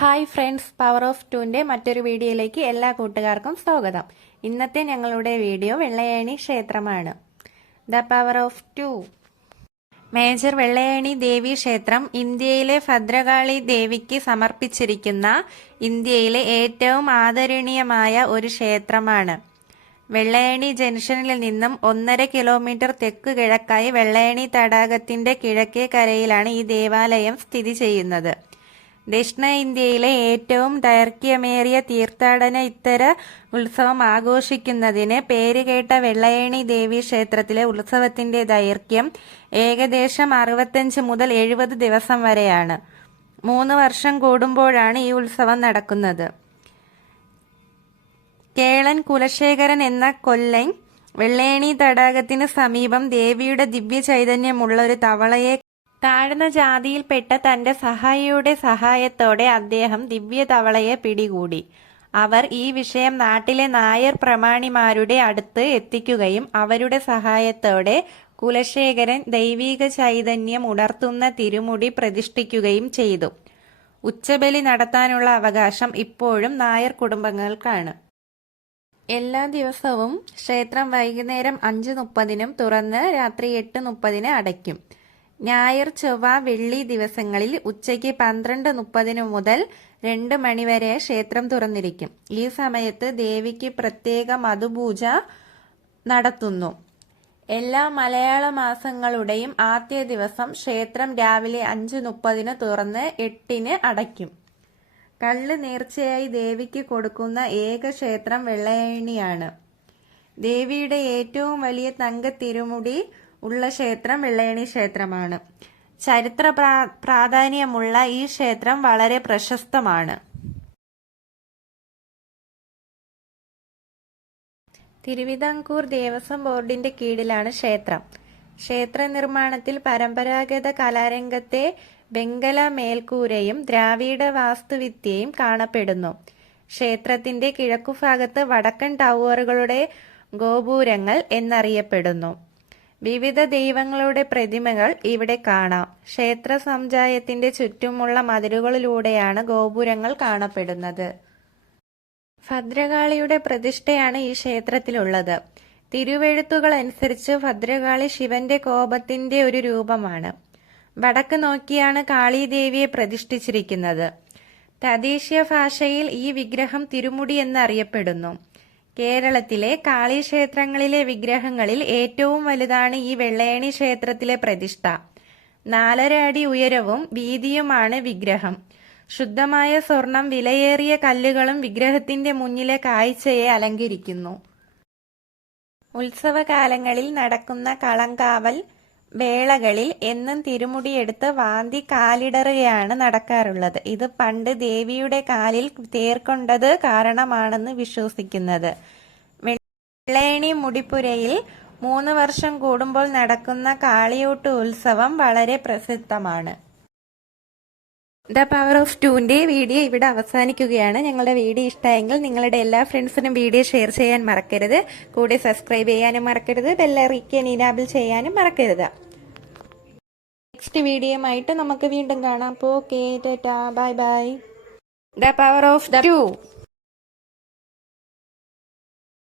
Hi friends, power of ടൂന്റെ മറ്റൊരു വീഡിയോയിലേക്ക് എല്ലാ കൂട്ടുകാർക്കും സ്വാഗതം. ഇന്നത്തെ ഞങ്ങളുടെ വീഡിയോ വെള്ളയേണി ക്ഷേത്രമാണ്. The power of two. Major Vellayani Devi ക്ഷേത്രം ഇന്ത്യയിലെ ഭദ്രകാളി ദേവിക്ക് സമർപ്പിച്ചിരിക്കുന്ന ഇന്ത്യയിലെ ഏറ്റവും ആദരണീയമായ ഒരു ക്ഷേത്രമാണ്. വെള്ളയേണി ജംഗ്ഷനിൽ നിന്നും 1.5 കിലോമീറ്റർ തെക്ക് കിഴക്കായി വെള്ളയേണി തടാകത്തിന്റെ കിഴക്കേ കരയിലാണ് ഈ ദേവാലയം സ്ഥിതി ചെയ്യുന്നത്. ദക്ഷിണ ഇന്ത്യയിലെ ഏറ്റവും ദൈർഘ്യമേറിയ തീർത്ഥാടന ഇത്തര ഉത്സവം ആഘോഷിക്കുന്നതിന് പേരുകേട്ട വെള്ളയേണി ദേവി ക്ഷേത്രത്തിലെ ഉത്സവത്തിന്റെ ദൈർഘ്യം ഏകദേശം 65 മുതൽ 70 ദിവസം വരെയാണ്. 3 വർഷം കൂടുമ്പോഴാണ് ഈ ഉത്സവം നടക്കുന്നത്. കേളൻ കുലശേഖരൻ എന്ന കൊല്ലൻ വെള്ളയേണി തടാകത്തിന് സമീപം ദേവിയുടെ ദിവ്യ ചൈതന്യമുള്ള ഒരു തവളയെ താഴ്ന്ന ജാതിയിൽപ്പെട്ട തന്റെ സഹായിയുടെ സഹായത്തോടെ അദ്ദേഹം ദിവ്യ തവളയെ പിടികൂടി. അവർ ഈ വിഷയം നാട്ടിലെ നായർ പ്രമാണിമാരുടെ അടുത്ത് എത്തിക്കുകയും അവരുടെ സഹായത്തോടെ കുലശേഖരൻ ദൈവിക ചൈതന്യം ഉണർത്തുന്ന തിരുമുടി പ്രതിഷ്ഠിക്കുകയും ചെയ്തു. ഉച്ചബലി നടത്താനുള്ള അവകാശം ഇപ്പോഴും നായർ കുടുംബങ്ങൾക്കാണ്. എല്ലാ ദിവസവും ക്ഷേത്രം വൈകുന്നേരം 5:30 തുറന്ന് രാത്രി 8:30 അടയ്ക്കും. ഞായർ, ചൊവ്വ, വെള്ളി ദിവസങ്ങളിൽ ഉച്ചയ്ക്ക് 12:30 മുതൽ 2 മണി വരെ ക്ഷേത്രം തുറന്നിരിക്കും. ഈ സമയത്ത് ദേവിക്ക് പ്രത്യേക മധുപൂജ നടത്തുന്നു. എല്ലാ മലയാള മാസങ്ങളുടെയും ആദ്യ ദിവസം ക്ഷേത്രം രാവിലെ 5:30 തുറന്ന് 8 അടയ്ക്കും. കള്ള് നേർച്ചയായി ദേവിക്ക് കൊടുക്കുന്ന ഏക ക്ഷേത്രം വെള്ളയേണിയാണ്. ദേവിയുടെ ഏറ്റവും വലിയ തങ്ക തിരുമുടി ഉള്ള ക്ഷേത്രം വെള്ളയേണി ക്ഷേത്രമാണ്. ചരിത്ര പ്രാധാന്യമുള്ള ഈ ക്ഷേത്രം വളരെ പ്രശസ്തമാണ്. തിരുവിതാംകൂർ ദേവസ്വം ബോർഡിന്റെ കീഴിലാണ് ക്ഷേത്രം. ക്ഷേത്ര നിർമ്മാണത്തിൽ പരമ്പരാഗത കലാരംഗത്തെ വെങ്കല മേൽക്കൂരയും ദ്രാവിഡ വാസ്തുവിദ്യയും കാണപ്പെടുന്നു. ക്ഷേത്രത്തിന്റെ കിഴക്കുഭാഗത്ത് വടക്കൻ ടവറുകളുടെ ഗോപുരങ്ങൾ എന്നറിയപ്പെടുന്നു. വിവിധ ദൈവങ്ങളുടെ പ്രതിമകൾ ഇവിടെ കാണാം. ക്ഷേത്ര സമുച്ചയത്തിന്റെ ചുറ്റുമുള്ള മതിലുകളിലൂടെയാണ് ഗോപുരങ്ങൾ കാണപ്പെടുന്നത്. ഭദ്രകാളിയുടെ പ്രതിഷ്ഠയാണ് ഈ ക്ഷേത്രത്തിലുള്ളത്. തിരുവെഴുത്തുകൾ അനുസരിച്ച് ഭദ്രകാളി ശിവന്റെ കോപത്തിന്റെ ഒരു രൂപമാണ്. വടക്ക് നോക്കിയാണ് കാളീദേവിയെ പ്രതിഷ്ഠിച്ചിരിക്കുന്നത്. തദ്ദേശീയ ഭാഷയിൽ ഈ വിഗ്രഹം തിരുമുടി എന്നറിയപ്പെടുന്നു. കേരളത്തിലെ കാളീക്ഷേത്രങ്ങളിലെ വിഗ്രഹങ്ങളിൽ ഏറ്റവും വലുതാണ് ഈ വെള്ളയേണി ക്ഷേത്രത്തിലെ പ്രതിഷ്ഠ. 4.5 അടി ഉയരവും വീതിയുമാണ് വിഗ്രഹം. ശുദ്ധമായ സ്വർണം, വിലയേറിയ കല്ലുകളും വിഗ്രഹത്തിന്റെ മുന്നിലെ കാഴ്ചയെ അലങ്കരിക്കുന്നു. ഉത്സവകാലങ്ങളിൽ നടക്കുന്ന കളങ്കാവൽ വേളകളിൽ എന്നും തിരുമുടിയെടുത്ത് വാന്തി കാലിടറുകയാണ് നടക്കാറുള്ളത്. ഇത് പണ്ട് ദേവിയുടെ കാലിൽ തേർക്കൊണ്ടത് കാരണമാണെന്ന് വിശ്വസിക്കുന്നത്. വെള്ളയേണി മുടിപ്പുരയിൽ 3 വർഷം കൂടുമ്പോൾ നടക്കുന്ന കാളിയൂട്ട് ഉത്സവം വളരെ പ്രസിദ്ധമാണ്. ദ പവർ ഓഫ് ടൂന്റെ വീഡിയോ ഇവിടെ അവസാനിക്കുകയാണ്. ഞങ്ങളുടെ വീഡിയോ ഇഷ്ടമായെങ്കിൽ നിങ്ങളുടെ എല്ലാ ഫ്രണ്ട്സിനും വീഡിയോ ഷെയർ ചെയ്യാൻ മറക്കരുത്. കൂടെ സബ്സ്ക്രൈബ് ചെയ്യാനും മറക്കരുത്. ബെല്ലൈക്കൺ ഇനാബിൾ ചെയ്യാനും മറക്കരുത്. നെക്സ്റ്റ് വീഡിയോയുമായിട്ട് നമുക്ക് വീണ്ടും കാണാം. Okay, Tata, bye bye. The power of to.